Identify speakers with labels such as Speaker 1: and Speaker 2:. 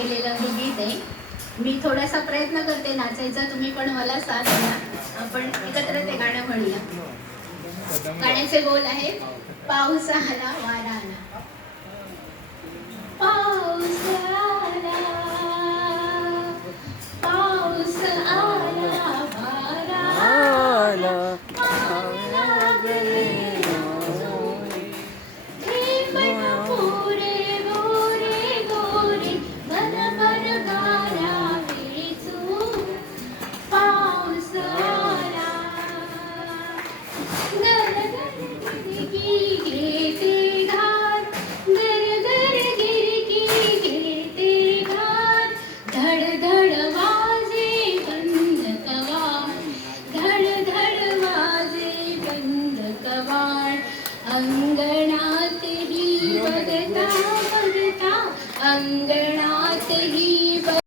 Speaker 1: केलेलं हे गीत आहे. मी थोडासा प्रयत्न करते नाचायचा तुम्ही पण मला साथ द्या. आपण एकत्र ते गाणं म्हणूया. गाण्याचे बोल आहे पाऊस आला वारा आला पाऊस आला पाऊस आला अंगणात ही बघता बघता अंगणात ही